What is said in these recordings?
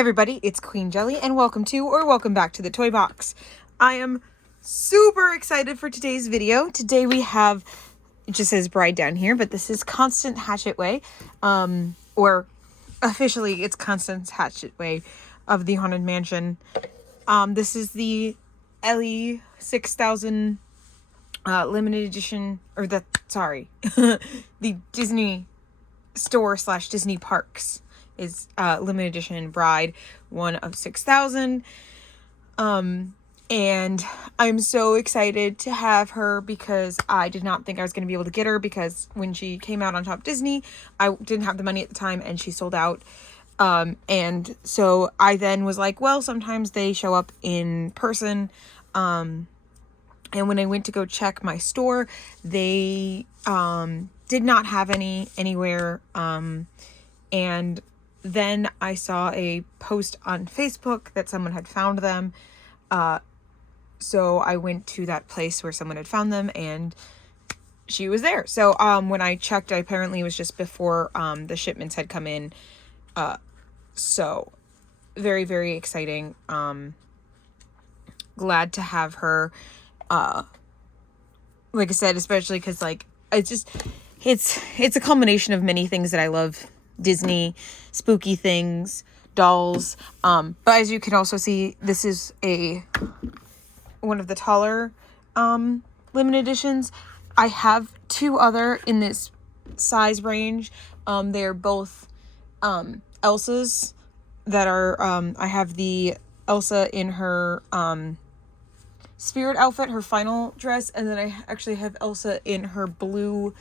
everybody, it's Queen Jelly and welcome back to the Toy Box. I am super excited for today's video. Today we have, it just says bride down here, but this is Constance Hatchaway, or officially it's Constance Hatchaway of the Haunted Mansion. This is the Ellie 6000 limited edition, or the Disney store / Disney Parks is limited edition bride, one of 6,000. And I'm so excited to have her because I did not think I was going to be able to get her, because when she came out on Top Disney, I didn't have the money at the time and she sold out. And so I then was like, well, sometimes they show up in person. And when I went to go check my store, they did not have any anywhere. And then I saw a post on Facebook that someone had found them. So I went to that place where someone had found them and she was there. So when I checked, apparently it was just before the shipments had come in. So very, very exciting. Glad to have her. Like I said, especially because like it's a culmination of many things that I love. Disney, spooky things, dolls. But as you can also see, this is one of the taller limited editions. I have two other in this size range. They're both Elsa's that are I have the Elsa in her spirit outfit, her final dress, and then I actually have Elsa in her blue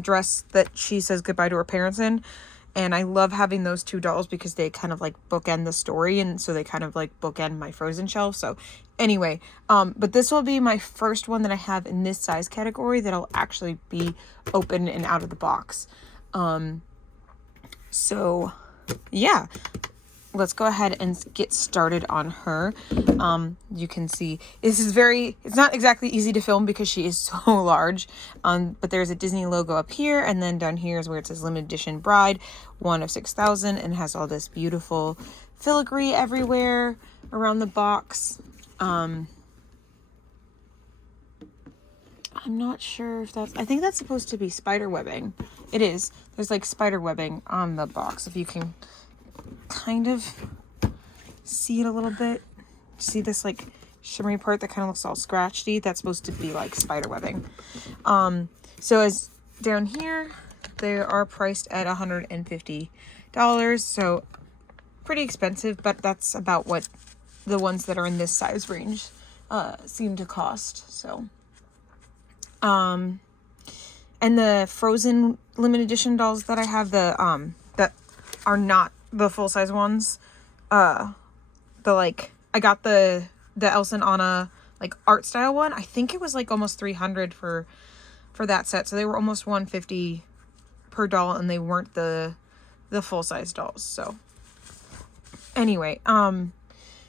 dress that she says goodbye to her parents in. And I love having those two dolls because they kind of like bookend the story, and so they kind of like bookend my Frozen shelf. So anyway, but this will be my first one that I have in this size category that'll actually be open and out of the box. So yeah, let's go ahead and get started on her. You can see it's not exactly easy to film because she is so large. But there's a Disney logo up here, and then down here is where it says limited edition bride, one of 6,000, and has all this beautiful filigree everywhere around the box. I'm not sure if I think that's supposed to be spider webbing. It is. There's like spider webbing on the box, if you can kind of see it a little bit. See this like shimmery part that kind of looks all scratchy? That's supposed to be like spider webbing. So as down here, they are priced at $150, so pretty expensive, but that's about what the ones that are in this size range seem to cost. So and the Frozen limited edition dolls that I have, that are not the full-size ones, I got the Elsa and Anna like art style one. I think it was like almost $300 for that set, so they were almost $150 per doll, and they weren't the full-size dolls. So anyway,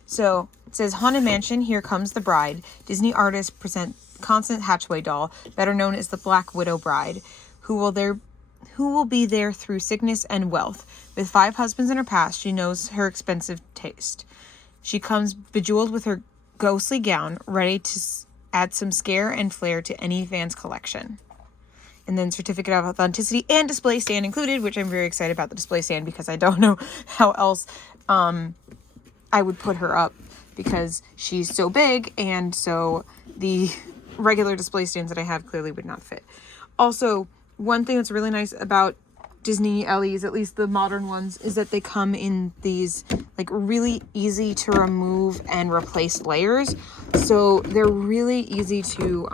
so it says Haunted Mansion, here comes the bride. Disney artists present Constance Hatchaway doll, better known as the Black Widow bride, who will be there through sickness and wealth. With 5 husbands in her past, she knows her expensive taste. She comes bejeweled with her ghostly gown, ready to add some scare and flair to any fan's collection. And then certificate of authenticity and display stand included, which I'm very excited about the display stand because I don't know how else I would put her up because she's so big, and so the regular display stands that I have clearly would not fit. Also, one thing that's really nice about Disney Ellies, at least the modern ones, is that they come in these like really easy to remove and replace layers. So they're really easy to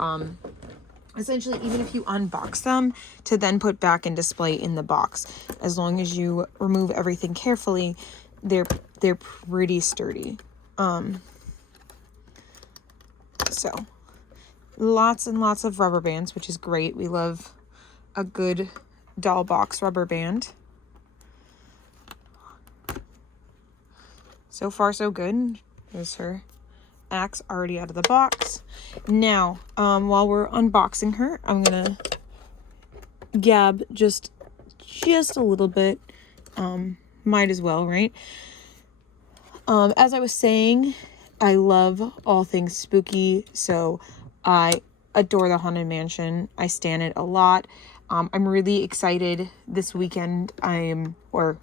essentially, even if you unbox them, to then put back and display in the box. As long as you remove everything carefully, they're pretty sturdy. So lots and lots of rubber bands, which is great. We love a good doll box rubber band. So far so good. There's her axe already out of the box. Now, while we're unboxing her, I'm gonna gab just a little bit. Might as well, right? As I was saying, I love all things spooky, so I adore the Haunted Mansion. I stan it a lot. I'm really excited this weekend. Or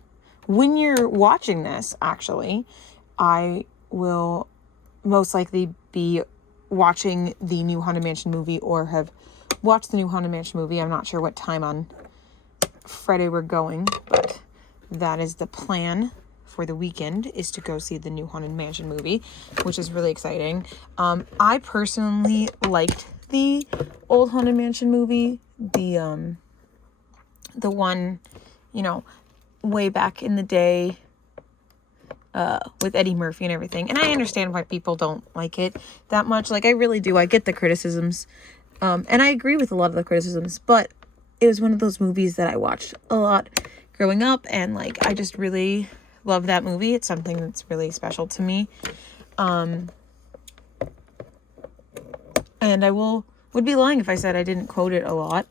when you're watching this, actually, I will most likely be watching the new Haunted Mansion movie or have watched the new Haunted Mansion movie. I'm not sure what time on Friday we're going, but that is the plan for the weekend, is to go see the new Haunted Mansion movie, which is really exciting. I personally liked the old Haunted Mansion movie, the one, way back in the day, with Eddie Murphy and everything. And I understand why people don't like it that much. Like, I really do. I get the criticisms. And I agree with a lot of the criticisms, but it was one of those movies that I watched a lot growing up, and like, I just really love that movie. It's something that's really special to me. And I would be lying if I said I didn't quote it a lot.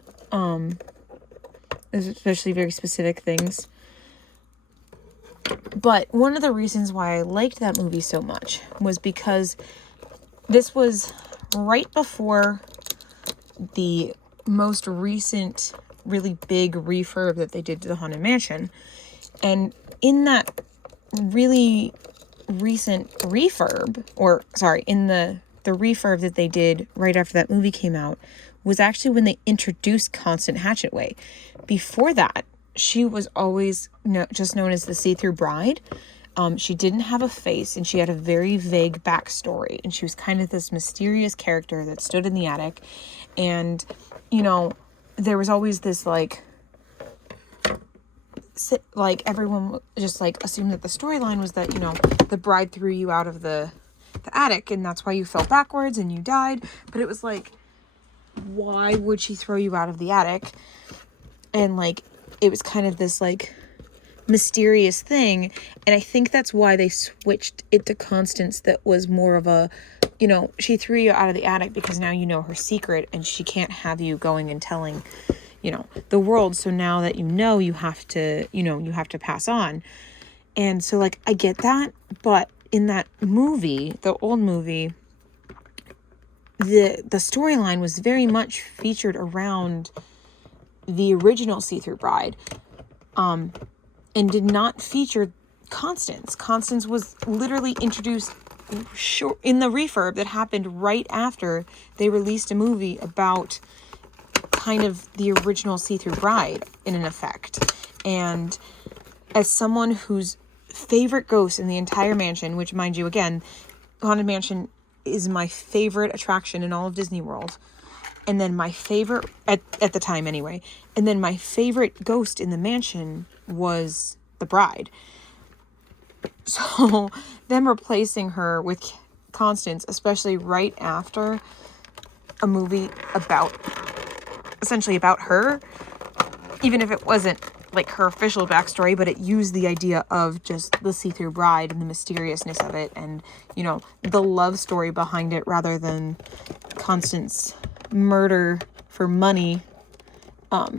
Especially very specific things. But one of the reasons why I liked that movie so much was because this was right before the most recent really big refurb that they did to the Haunted Mansion. And in that really recent refurb, in the refurb that they did right after that movie came out, was actually when they introduced Constance Hatchaway. Before that, she was always just known as the See-Through Bride. She didn't have a face, and she had a very vague backstory, and she was kind of this mysterious character that stood in the attic. And there was always this like everyone just like assumed that the storyline was that the bride threw you out of the attic, and that's why you fell backwards and you died. But it was like, why would she throw you out of the attic? And like, it was kind of this like mysterious thing. And I think that's why they switched it to Constance. That was more of a, she threw you out of the attic because now you know her secret, and she can't have you going and telling the world. So now that you have to, you have to pass on. And so like, I get that, but in that movie, the old movie, the storyline was very much featured around the original See-Through Bride, and did not feature Constance. Constance was literally introduced in the refurb that happened right after they released a movie about kind of the original See-Through Bride in an effect. And as someone whose favorite ghost in the entire mansion, which, mind you, again, Haunted Mansion is my favorite attraction in all of Disney World, and then my favorite at the time anyway, and then my favorite ghost in the mansion was the bride. So them replacing her with Constance, especially right after a movie essentially about her, even if it wasn't like her official backstory, but it used the idea of just the See-Through Bride and the mysteriousness of it, and the love story behind it, rather than Constance murder for money. I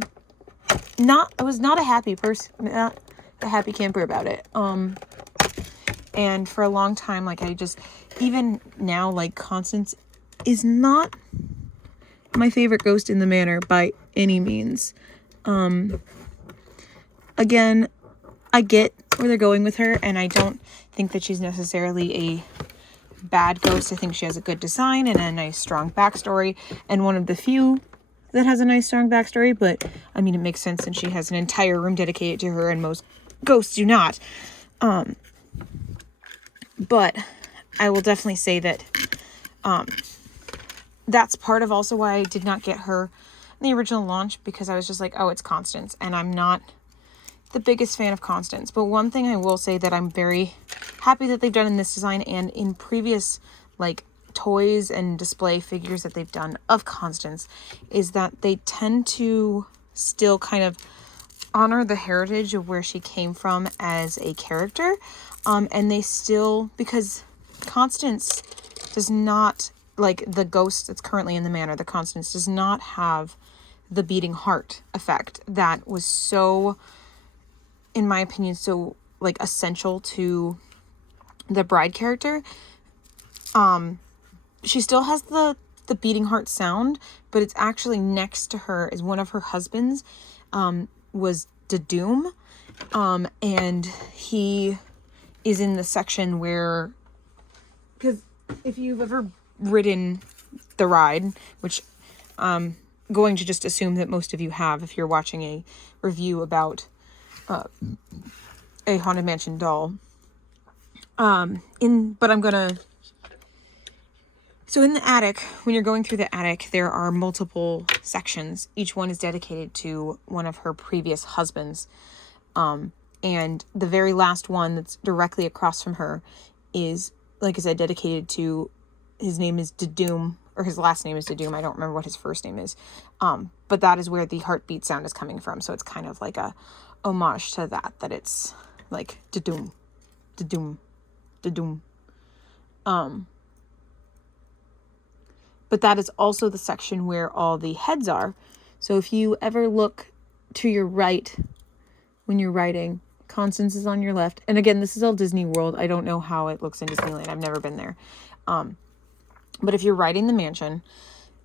was not a happy person, not a happy camper about it. And for a long time, like, even now, like, Constance is not my favorite ghost in the manor by any means. Again, I get where they're going with her, and I don't think that she's necessarily a bad ghost. I think she has a good design and a nice, strong backstory, and one of the few that has a nice, strong backstory. But I mean, it makes sense since she has an entire room dedicated to her, and most ghosts do not. But I will definitely say that that's part of also why I did not get her in the original launch, because I was just like, oh, it's Constance, and I'm not the biggest fan of Constance. But one thing I will say that I'm very happy that they've done in this design and in previous like toys and display figures that they've done of Constance is that they tend to still kind of honor the heritage of where she came from as a character. And they still, because Constance does not, like the ghost that's currently in the manor, the Constance does not have the beating heart effect that was so, in my opinion, so like essential to the bride character, she still has the beating heart sound, but it's actually next to her is one of her husbands, was Doom. And he is in the section where, because if you've ever ridden the ride, which I'm going to just assume that most of you have if you're watching a review about a Haunted Mansion doll. So in the attic, when you're going through the attic, there are multiple sections. Each one is dedicated to one of her previous husbands. And the very last one that's directly across from her is, like I said, dedicated to, his name is Doom, or his last name is Doom. I don't remember what his first name is. But that is where the heartbeat sound is coming from. So it's kind of like a homage to that it's like Doom, Doom, Doom. But that is also the section where all the heads are. So if you ever look to your right when you're riding, Constance is on your left. And again, this is all Disney World. I don't know how it looks in Disneyland. I've never been there. But if you're riding the mansion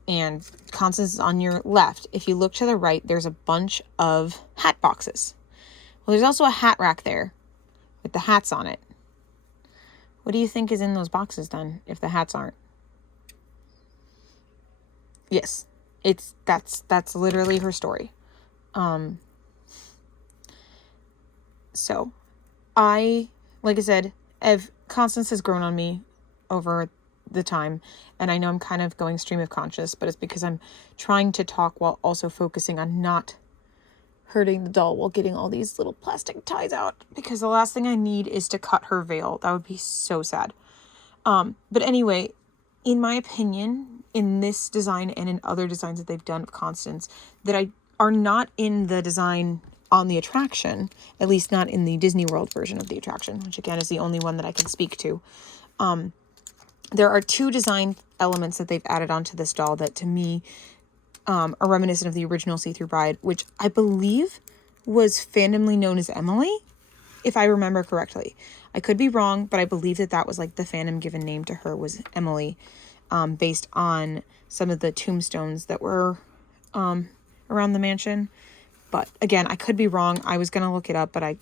and Constance is on your left, if you look to the right, there's a bunch of hat boxes. Well, there's also a hat rack there with the hats on it. What do you think is in those boxes then, if the hats aren't? Yes, that's literally her story. So like I said, Constance has grown on me over the time, and I know I'm kind of going stream of conscious, but it's because I'm trying to talk while also focusing on not hurting the doll while getting all these little plastic ties out, because the last thing I need is to cut her veil. That would be so sad. But anyway, in my opinion, in this design and in other designs that they've done of Constance that are not in the design on the attraction, at least not in the Disney World version of the attraction, which again is the only one that I can speak to. There are two design elements that they've added onto this doll that to me are reminiscent of the original See-Through Bride, which I believe was fandomly known as Emily, if I remember correctly. I could be wrong, but I believe that was like the fandom given name to her was Emily, based on some of the tombstones that were around the mansion. But again, I could be wrong. I was going to look it up, but I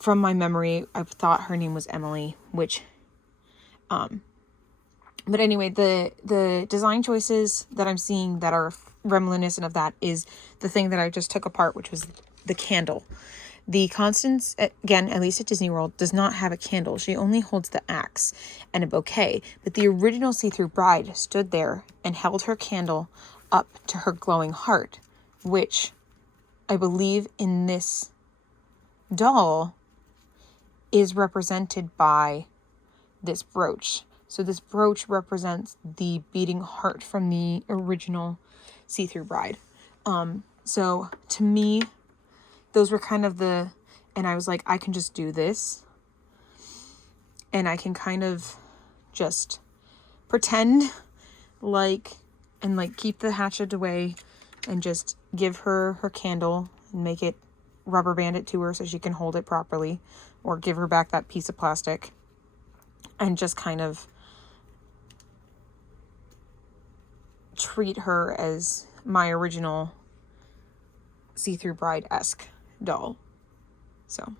from my memory, I thought her name was Emily, which, but anyway, the design choices that I'm seeing that are reminiscent of that is the thing that I just took apart, which was the candle. The Constance, again, at least at Disney World, does not have a candle. She only holds the axe and a bouquet. But the original See-Through Bride stood there and held her candle up to her glowing heart, which I believe in this doll is represented by this brooch. So this brooch represents the beating heart from the original See-Through Bride. So to me, those were kind of and I was like, I can just do this. And I can kind of just pretend keep the hatchaway and just give her her candle and make it, rubber band it to her so she can hold it properly, or give her back that piece of plastic and just kind of treat her as my original See-Through Bride-esque doll. So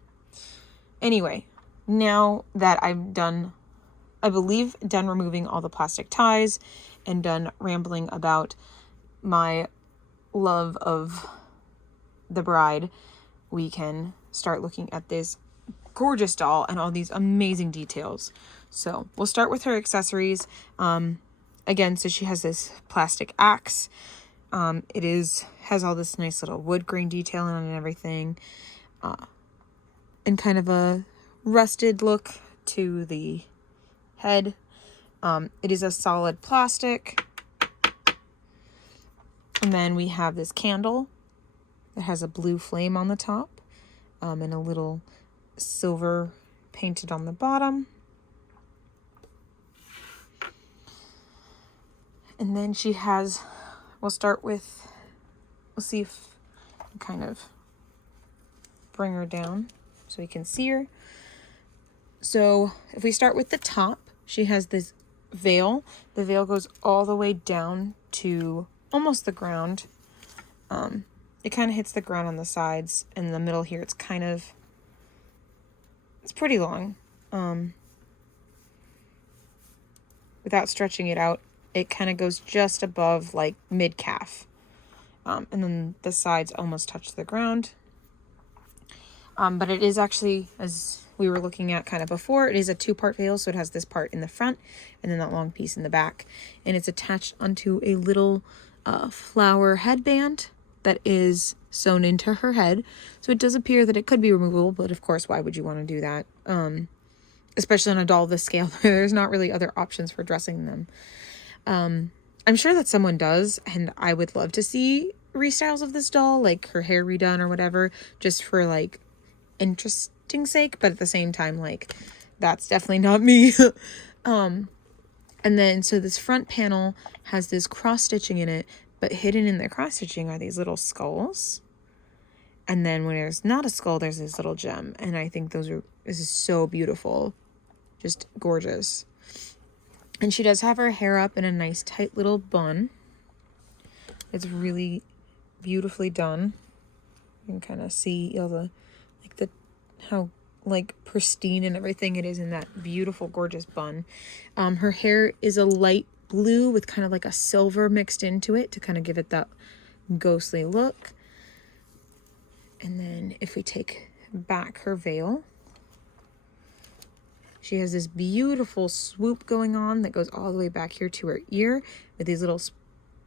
anyway, now that I'm done, I believe done removing all the plastic ties and done rambling about my love of the bride, we can start looking at this gorgeous doll and all these amazing details. So we'll start with her accessories. Again, so she has this plastic axe. It has all this nice little wood grain detailing on it and everything. And kind of a rusted look to the head. It is a solid plastic. And then we have this candle that has a blue flame on the top, and a little silver painted on the bottom. And then she has, we'll see if I can kind of bring her down so we can see her. So if we start with the top, she has this veil. The veil goes all the way down to almost the ground. It kind of hits the ground on the sides, and in the middle here, it's pretty long. Without stretching it out, it kind of goes just above like mid-calf. And then the sides almost touch the ground. But it is actually, as we were looking at kind of before, it is a 2-part veil. So it has this part in the front and then that long piece in the back. And it's attached onto a little flower headband that is sewn into her head. So it does appear that it could be removable, but of course, why would you want to do that? Especially on a doll this scale, there's not really other options for dressing them. I'm sure that someone does, and I would love to see restyles of this doll, like her hair redone or whatever, just for like interesting sake, but at the same time, like, that's definitely not me. And then so this front panel has this cross stitching in it, but hidden in the cross stitching are these little skulls. And then when there's not a skull, there's this little gem, and I think this is so beautiful, just gorgeous. And she does have her hair up in a nice tight little bun. It's really beautifully done. You can kind of see all the how like pristine and everything it is in that beautiful, gorgeous bun. Her hair is a light blue with kind of like a silver mixed into it to kind of give it that ghostly look. And then if we take back her veil, she has this beautiful swoop going on that goes all the way back here to her ear with these little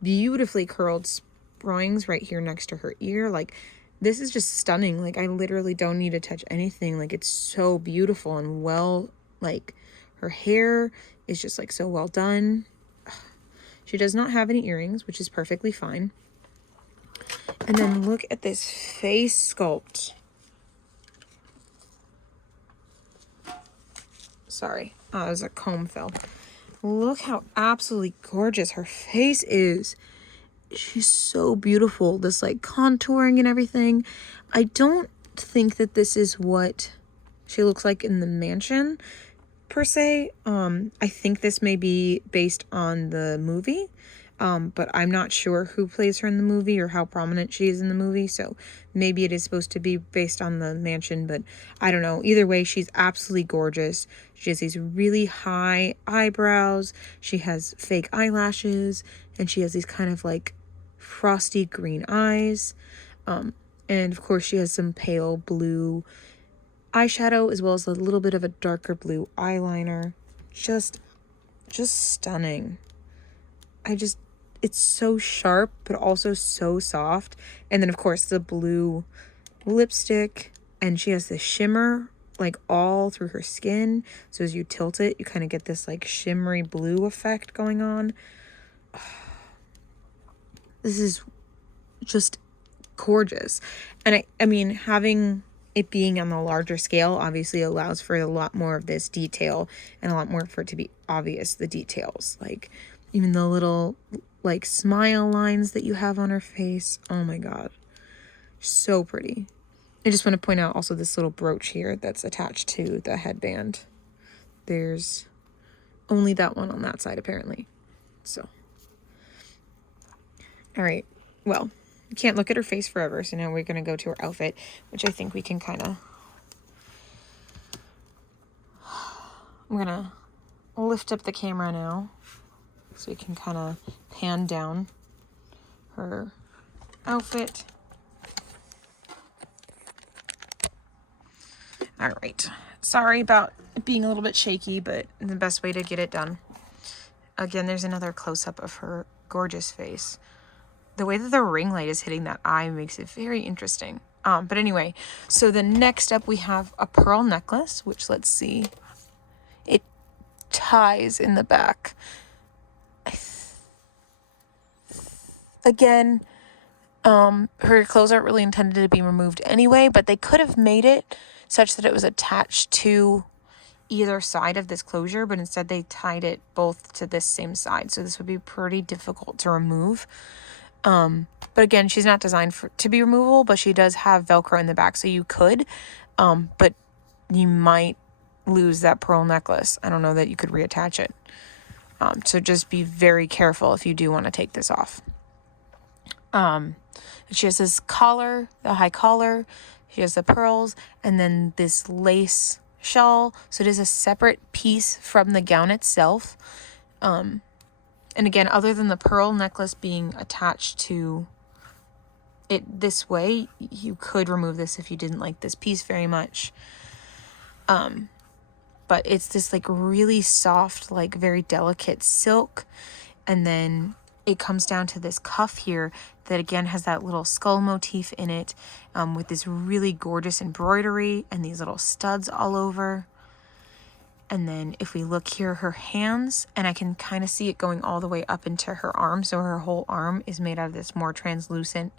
beautifully curled sproings right here next to her ear. Like, this is just stunning. Like, I literally don't need to touch anything. Like, it's so beautiful and well, like, her hair is just like so well done. She does not have any earrings, which is perfectly fine. And then look at this face sculpt. Sorry, it was a comb fell. Look how absolutely gorgeous her face is. She's so beautiful. This like contouring and everything. I don't think that this is what she looks like in the mansion per se. I think this may be based on the movie. But I'm not sure who plays her in the movie or how prominent she is in the movie. So maybe it is supposed to be based on the mansion, but I don't know. Either way, she's absolutely gorgeous. She has these really high eyebrows. She has fake eyelashes, and she has these kind of like frosty green eyes. And of course she has some pale blue eyeshadow as well as a little bit of a darker blue eyeliner. Just stunning. It's so sharp, but also so soft. And then, of course, the blue lipstick. And she has this shimmer, like, all through her skin. So as you tilt it, you kind of get this, like, shimmery blue effect going on. This is just gorgeous. And I mean, having it being on the larger scale obviously allows for a lot more of this detail and a lot more for it to be obvious, the details. Like, even the little like smile lines that you have on her face. Oh my god, so pretty. I just want to point out also this little brooch here that's attached to the headband. There's only that one on that side apparently. So all right, well, you can't look at her face forever, so now we're going to go to her outfit, which I think we can kind of, I'm going to lift up the camera now so we can kind of pan down her outfit. All right. Sorry about it being a little bit shaky, but the best way to get it done. Again, there's another close-up of her gorgeous face. The way that the ring light is hitting that eye makes it very interesting. But anyway, so the next up we have a pearl necklace, which let's see. It ties in the back. Again, her clothes aren't really intended to be removed anyway, but they could have made it such that it was attached to either side of this closure, but instead they tied it both to this same side. So this would be pretty difficult to remove. But again, she's not designed to be removable, but she does have Velcro in the back, so you could, but you might lose that pearl necklace. I don't know that you could reattach it. So just be very careful if you do want to take this off. She has this collar, the high collar. She has the pearls, and then this lace shawl. So it is a separate piece from the gown itself. And again, other than the pearl necklace being attached to it this way, you could remove this if you didn't like this piece very much. But it's this like really soft, like very delicate silk. And then it comes down to this cuff here that again has that little skull motif in it, with this really gorgeous embroidery and these little studs all over. And then if we look here, her hands, and I can kind of see it going all the way up into her arm. So her whole arm is made out of this more translucent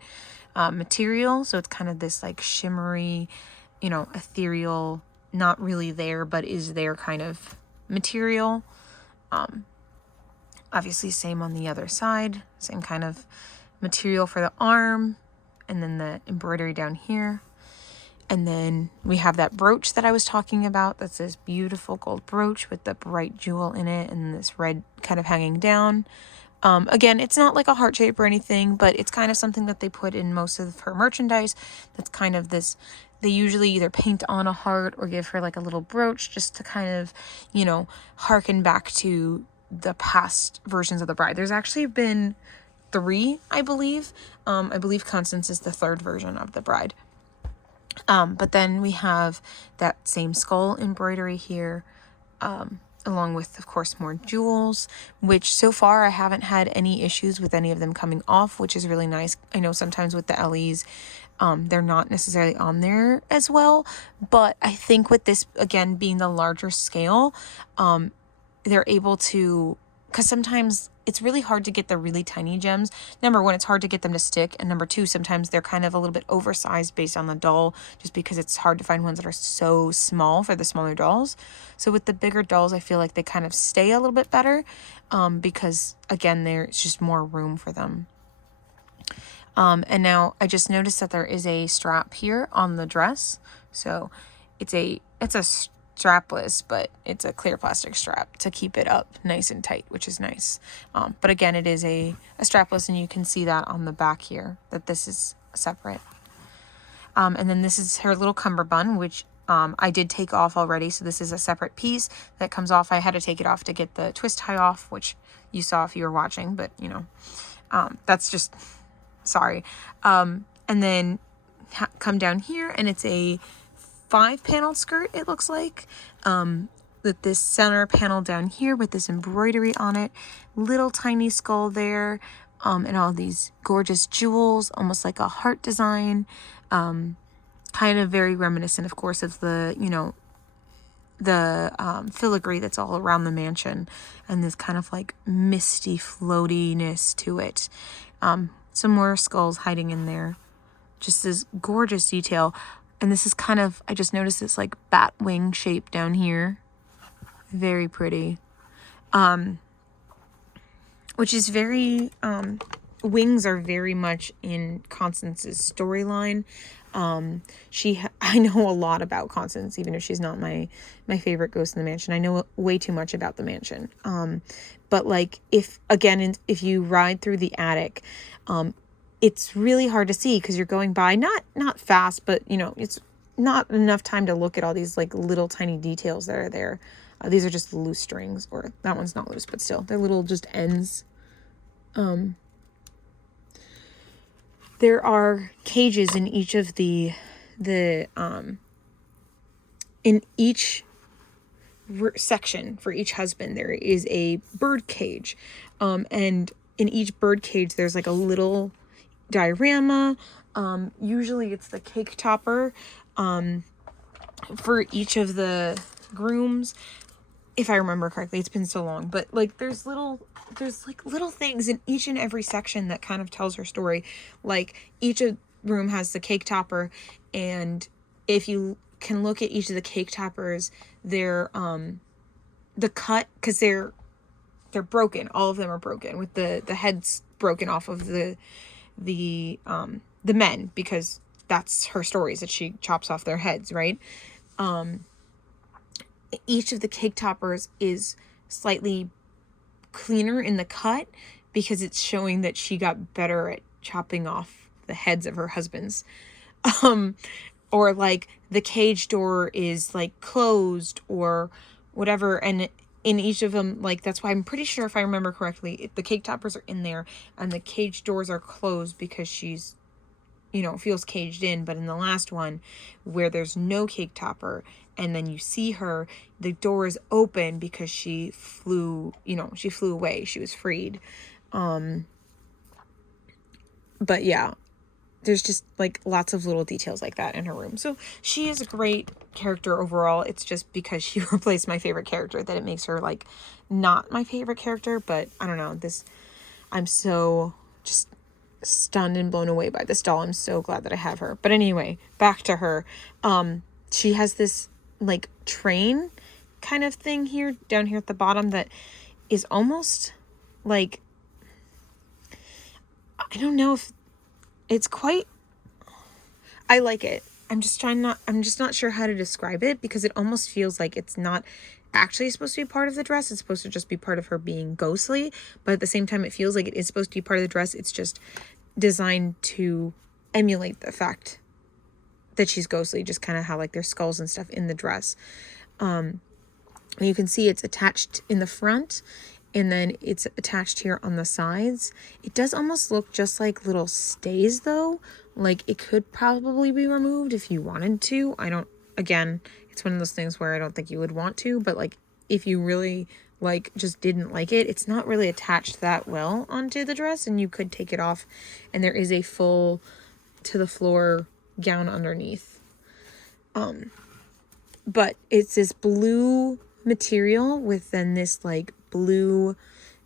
material. So it's kind of this like shimmery, you know, ethereal, not really there, but is there kind of material. Obviously same on the other side, same kind of material for the arm, and then the embroidery down here. And then we have that brooch that I was talking about. That's this beautiful gold brooch with the bright jewel in it and this red kind of hanging down. Again, it's not like a heart shape or anything, but it's kind of something that they put in most of her merchandise. That's kind of this, they usually either paint on a heart or give her like a little brooch just to kind of, you know, harken back to the past versions of the bride. There's actually been 3, I believe. I believe Constance is the 3rd version of the bride. But then we have that same skull embroidery here, along with, of course, more jewels, which so far I haven't had any issues with any of them coming off, which is really nice. I know sometimes with the LEs, they're not necessarily on there as well, but I think with this, again, being the larger scale, they're able to, because sometimes it's really hard to get the really tiny gems. Number one, it's hard to get them to stick. And number two, sometimes they're kind of a little bit oversized based on the doll, just because it's hard to find ones that are so small for the smaller dolls. So with the bigger dolls, I feel like they kind of stay a little bit better, because again, there's just more room for them. And now I just noticed that there is a strap here on the dress. So it's a strapless, but it's a clear plastic strap to keep it up nice and tight, which is nice. But again, it is a strapless, and you can see that on the back here, that this is separate. And then this is her little cummerbund, which I did take off already. So this is a separate piece that comes off. I had to take it off to get the twist tie off, which you saw if you were watching, but you know, that's just, sorry. And then come down here, and it's a 5-panel skirt, it looks like, with this center panel down here with this embroidery on it, little tiny skull there, and all these gorgeous jewels, almost like a heart design, kind of very reminiscent, of course, of the, you know, the filigree that's all around the mansion, and this kind of like misty floatiness to it. Some more skulls hiding in there, just this gorgeous detail. And this is kind of, I just noticed this like bat wing shape down here. Very pretty. Which is very, wings are very much in Constance's storyline. I know a lot about Constance, even if she's not my favorite ghost in the mansion. I know way too much about the mansion. But like, if you ride through the attic, it's really hard to see because you're going by, not fast, but you know, it's not enough time to look at all these like little tiny details that are there. These are just loose strings, or that one's not loose, but still, they're little just ends. There are cages in each of in each section for each husband. There is a bird cage, and in each bird cage, there's like a little diorama. Usually it's the cake topper for each of the grooms, if I remember correctly. It's been so long, but like there's little things in each and every section that kind of tells her story. Like each room has the cake topper, and if you can look at each of the cake toppers, they're the cut, because they're broken. All of them are broken, with the heads broken off of the men, because that's her stories, that she chops off their heads, right? each of the cake toppers is slightly cleaner in the cut because it's showing that she got better at chopping off the heads of her husbands. Or like the cage door is like closed or whatever. And in each of them, like, that's why I'm pretty sure, if I remember correctly, the cake toppers are in there and the cage doors are closed because she's, you know, feels caged in. But in the last one where there's no cake topper and then you see her, the door is open because she flew, you know, she flew away. She was freed. But yeah, there's just like lots of little details like that in her room. So she is a great character overall. It's just because she replaced my favorite character that it makes her like not my favorite character. But I don't know, I'm so just stunned and blown away by this doll. I'm so glad that I have her. But anyway, back to her. She has this like train kind of thing here down here at the bottom that is almost like, I don't know if it's quite, I like it. I'm just not sure how to describe it because it almost feels like it's not actually supposed to be part of the dress. It's supposed to just be part of her being ghostly, but at the same time it feels like it is supposed to be part of the dress. It's just designed to emulate the fact that she's ghostly, just kind of how like there's skulls and stuff in the dress. You can see it's attached in the front and then it's attached here on the sides. It does almost look just like little stays though. Like it could probably be removed if you wanted to. Again, it's one of those things where I don't think you would want to, but like if you really like just didn't like it, it's not really attached that well onto the dress and you could take it off and there is a full to the floor gown underneath. But it's this blue material with then this like blue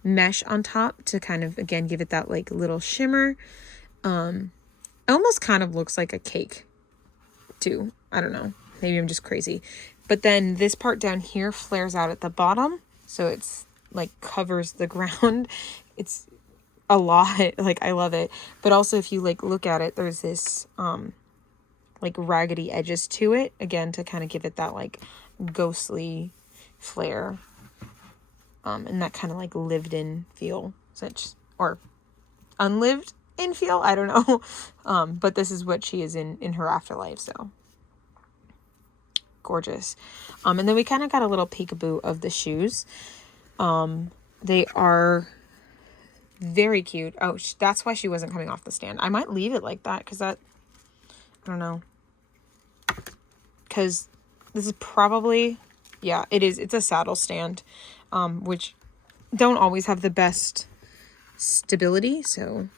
mesh on top to kind of, again, give it that like little shimmer. It almost kind of looks like a cake too. I don't know. Maybe I'm just crazy. But then this part down here flares out at the bottom. So it's like covers the ground. It's a lot. Like I love it. But also if you like look at it, there's this like raggedy edges to it. Again, to kind of give it that like ghostly flair. And that kind of like lived in feel, or unlived in feel. I don't know. But this is what she is in her afterlife. So gorgeous. And then we kind of got a little peekaboo of the shoes. They are very cute. Oh, that's why she wasn't coming off the stand. I might leave it like that because I don't know. Because this is probably, yeah, it is. It's a saddle stand, which don't always have the best stability. So,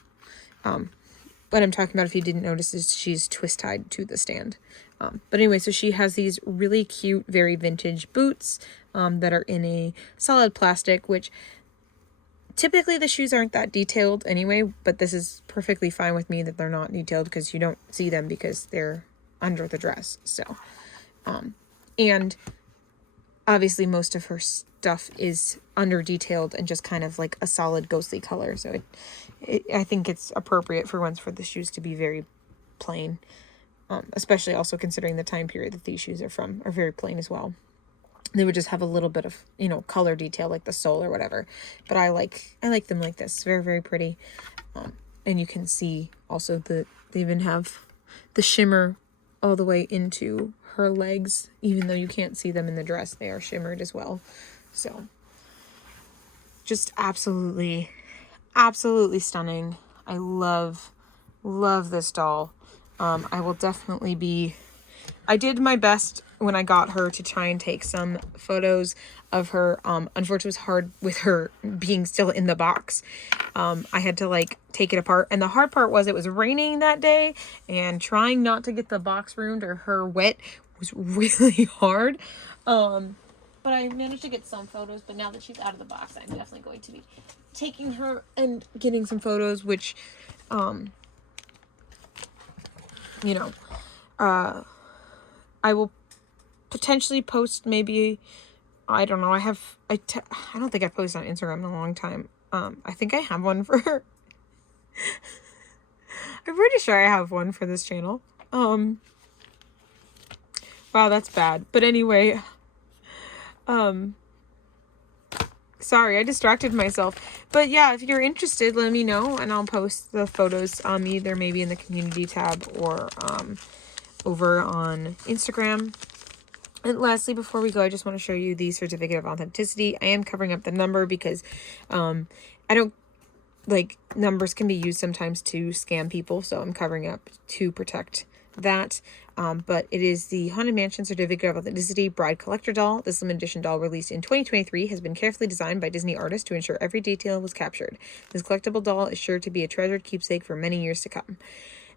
what I'm talking about, if you didn't notice, is she's twist tied to the stand. But anyway, so she has these really cute, very vintage boots that are in a solid plastic, which typically the shoes aren't that detailed anyway, but this is perfectly fine with me that they're not detailed because you don't see them because they're under the dress. So, and obviously most of her stuff is under detailed and just kind of like a solid ghostly color. So I think it's appropriate for the shoes to be very plain, especially also considering the time period that these shoes are from are very plain as well. They would just have a little bit of, you know, color detail like the sole or whatever. But I like them like this. Very, very pretty. And you can see also they even have the shimmer all the way into her legs, even though you can't see them in the dress. They are shimmered as well. So just absolutely stunning. I love this doll. I will definitely I did my best when I got her to try and take some photos of her. Unfortunately, it was hard with her being still in the box. I had to like take it apart. And the hard part was it was raining that day and trying not to get the box ruined or her wet was really hard. But I managed to get some photos. But now that she's out of the box, I'm definitely going to be taking her and getting some photos, which, you know, I will potentially post maybe, I don't know, I don't think I've posted on Instagram in a long time. I think I have one for her. I'm pretty sure I have one for this channel. Wow, that's bad. But anyway, Sorry, I distracted myself. But yeah, if you're interested, let me know and I'll post the photos either maybe in the community tab or over on Instagram. And lastly, before we go, I just want to show you the certificate of authenticity. I am covering up the number because I don't, like, numbers can be used sometimes to scam people, so I'm covering up to protect that. But it is the Haunted Mansion Certificate of Authenticity Bride Collector Doll. This limited edition doll, released in 2023, has been carefully designed by Disney artists to ensure every detail was captured. This collectible doll is sure to be a treasured keepsake for many years to come.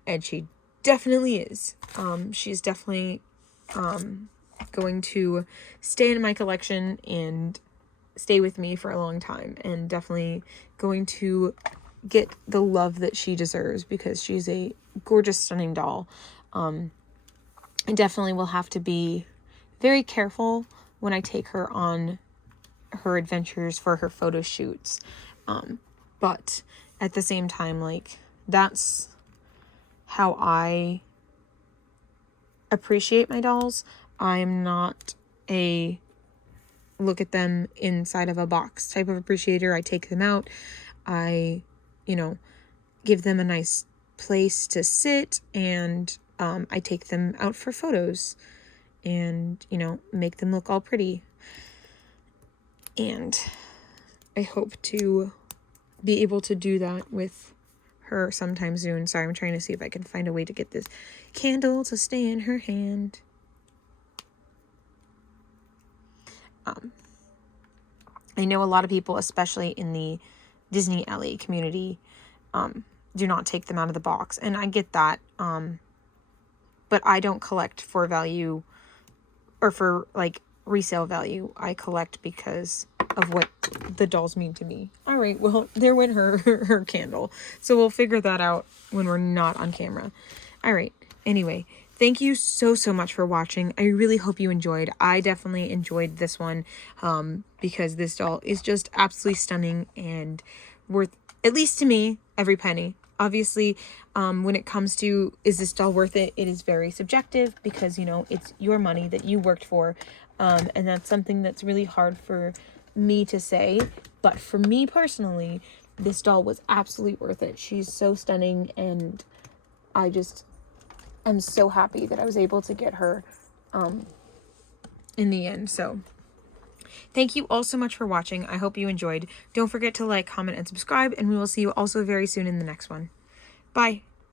And she definitely is. She's definitely going to stay in my collection and stay with me for a long time, and definitely going to get the love that she deserves because she's a gorgeous, stunning doll. I definitely will have to be very careful when I take her on her adventures for her photo shoots. But at the same time, like, that's how I appreciate my dolls. I'm not a look at them inside of a box type of appreciator. I take them out. I, give them a nice place to sit, and I take them out for photos and, make them look all pretty. And I hope to be able to do that with her sometime soon. Sorry, I'm trying to see if I can find a way to get this candle to stay in her hand. I know a lot of people, especially in the Disney LA community, do not take them out of the box. And I get that. But I don't collect for value or for, like, resale value. I collect because of what the dolls mean to me. All right, well, there went her candle. So we'll figure that out when we're not on camera. All right, anyway, thank you so much for watching. I really hope you enjoyed. I definitely enjoyed this one because this doll is just absolutely stunning and worth, at least to me, every penny. Obviously, when it comes to, is this doll worth it? It is very subjective because, it's your money that you worked for. And that's something that's really hard for me to say. But for me personally, this doll was absolutely worth it. She's so stunning, and I'm so happy that I was able to get her in the end. So thank you all so much for watching. I hope you enjoyed. Don't forget to like, comment, and subscribe, and we will see you also very soon in the next one. Bye.